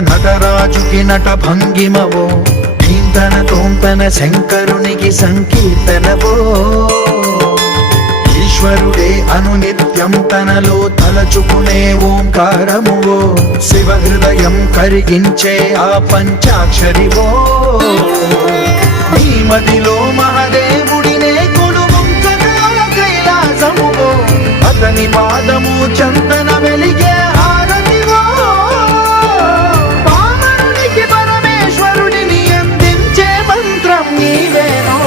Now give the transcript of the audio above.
నటరాజుకి నట భంగిమవో, కీర్తన తోంతన శంకరునికి సంకీర్తనవో. ఈశ్వరుడే అనునిత్యం తనలో తలచుకునే ఓంకారమువో, శివ హృదయం కరిగించే ఆ పంచాక్షరివో. నీ మదిలో మహాదేవుడినే కొలువుంచగా కైలాసమువో, అతని పాదము చందన